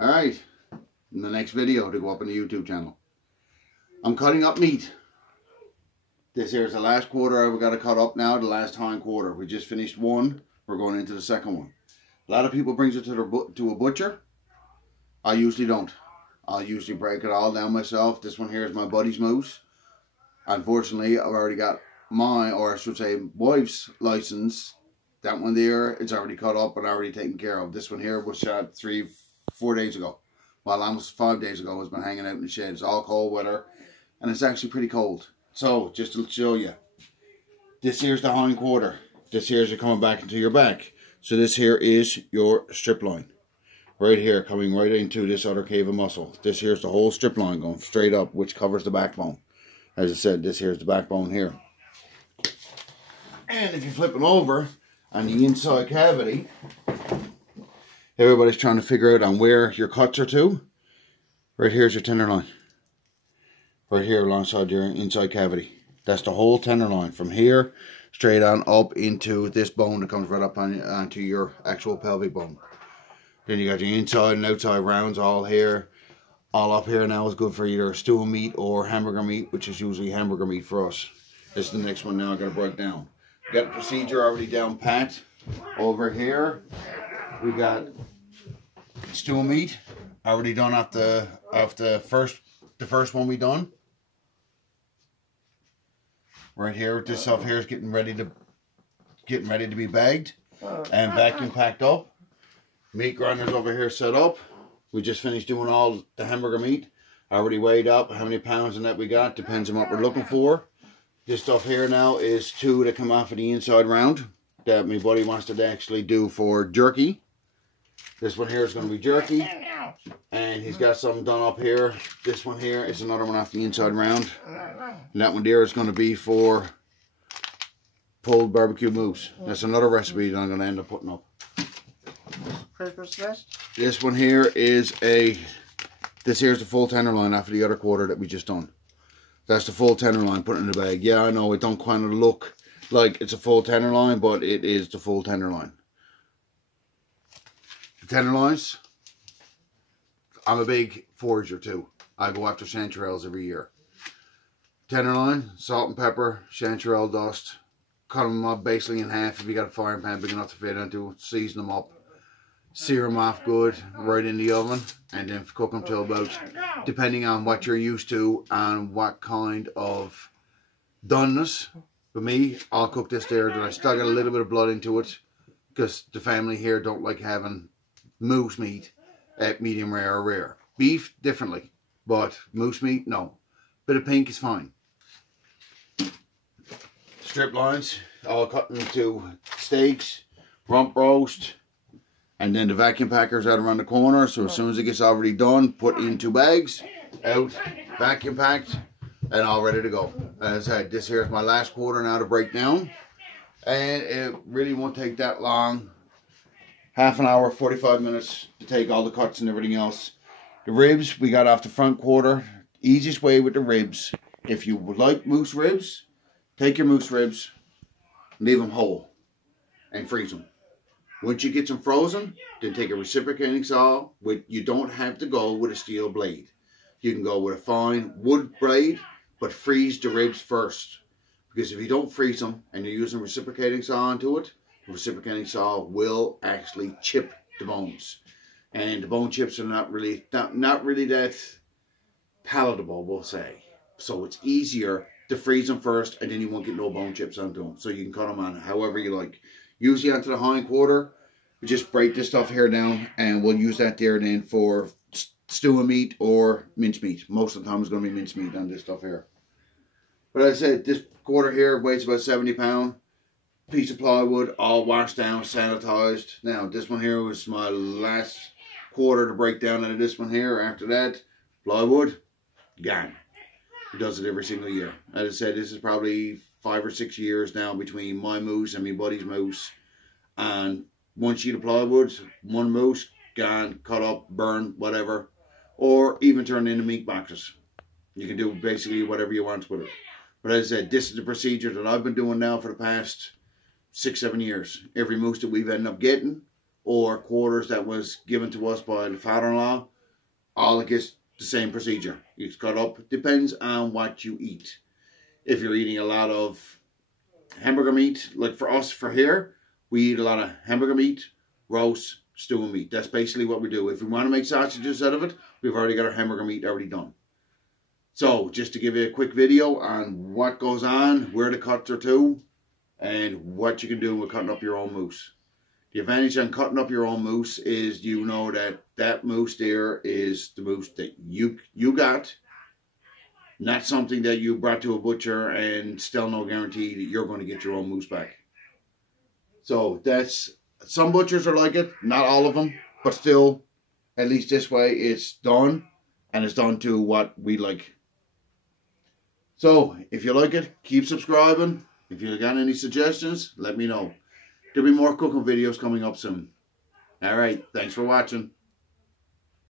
Alright, in the next video to go up on the YouTube channel, I'm cutting up meat. This here's the last quarter I've got to cut up now, the last hind quarter. We just finished one, we're going into the second one. A lot of people brings it to a butcher. I usually don't. I'll usually break it all down myself. This one here is my buddy's moose. Unfortunately, I've already got mine, or I should say wife's license. That one there, it's already cut up and already taken care of. This one here was shot 4 days ago. Well, almost 5 days ago. It's been hanging out in the shed. It's all cold weather, and it's actually pretty cold. So, just to show you, this here's the hind quarter. This here's it coming back into your back. So this here is your strip line. Right here, coming right into this other cave of muscle. This here's the whole strip line going straight up, which covers the backbone. As I said, this here's the backbone here. And if you flip it over on the inside cavity, everybody's trying to figure out on where your cuts are to. Right here's your tenderloin. Right here alongside your inside cavity. That's the whole tenderloin from here straight on up into this bone that comes right up onto your actual pelvic bone. Then you got your inside and outside rounds all here. All up here now is good for either stool meat or hamburger meat, which is usually hamburger meat for us. This is the next one now I got to break down. Got the procedure already down pat. Over here we got stool meat already done off the first one we done. Right here, this stuff here is getting ready to be bagged and vacuum packed up. Meat grinders over here set up. We just finished doing all the hamburger meat. Already weighed up how many pounds and that we got. Depends on what we're looking for. This stuff here now is 2 that come off of the inside round that my buddy wants to actually do for jerky. This one here is going to be jerky. And he's got something done up here. This one here is another one off the inside round. And that one there is going to be for pulled barbecue moose. That's another recipe that I'm going to end up putting up. This one here is this here's the full tenderloin off of the other quarter that we just done. That's the full tenderloin put in the bag. Yeah, I know it don't kind of look like it's a full tenderloin, but it is the full tenderloin. The tenderloins, I'm a big forager too. I go after chanterelles every year. Tenderloin, salt and pepper, chanterelle dust. Cut them up basically in half if you got a frying pan big enough to fit into. Season them up. Sear them off good right in the oven. And then cook them till about, depending on what you're used to and what kind of doneness. For me, I'll cook this there. Then I still got a little bit of blood into it. Because the family here don't like having moose meat at medium rare or rare. Beef, differently. But moose meat, no. Bit of pink is fine. Strip lines, all cut into steaks, rump roast, and then the vacuum packers out around the corner. So as soon as it gets already done, put into bags, out, vacuum packed, and all ready to go. As I said, this here is my last quarter now to break down. And it really won't take that long. Half an hour, 45 minutes to take all the cuts and everything else. The ribs, we got off the front quarter. Easiest way with the ribs, if you would like moose ribs, take your moose ribs, leave them whole, and freeze them. Once you get them frozen, then take a reciprocating saw. You don't have to go with a steel blade. You can go with a fine wood blade, but freeze the ribs first. Because if you don't freeze them and you're using a reciprocating saw onto it, the reciprocating saw will actually chip the bones. And the bone chips are not really that palatable, we'll say. So it's easier to freeze them first, and then you won't get no bone chips onto them. So you can cut them on however you like. Usually onto the hind quarter, we just break this stuff here down, and we'll use that there then for stewing meat or mincemeat. Most of the time it's going to be mincemeat on this stuff here. But as I said, this quarter here weighs about 70 pounds. Piece of plywood, all washed down, sanitized. Now, this one here was my last quarter to break down into this one here. After that, plywood, gone. He does it every single year. As I said, this is probably 5 or 6 years now between my moose and my buddy's moose. And one sheet of plywood, one moose, gone, cut up, burned, whatever. Or even turned into meat boxes. You can do basically whatever you want with it. But as I said, this is the procedure that I've been doing now for the past 6, 7 years. Every moose that we've ended up getting, or quarters that was given to us by the father-in-law, all it gets the same procedure. It's cut up, depends on what you eat. If you're eating a lot of hamburger meat, like for us, for here, we eat a lot of hamburger meat, roast, stew and meat. That's basically what we do. If we want to make sausages out of it, we've already got our hamburger meat already done. So, just to give you a quick video on what goes on, where the cuts are to, and what you can do with cutting up your own moose. The advantage on cutting up your own moose is you know that that moose there is the moose that you got, not something that you brought to a butcher and still no guarantee that you're going to get your own moose back. So that's, some butchers are like it, not all of them, but still, at least this way it's done, and it's done to what we like. So if you like it, keep subscribing. If you got any suggestions, let me know. There'll be more cooking videos coming up soon. Alright, thanks for watching.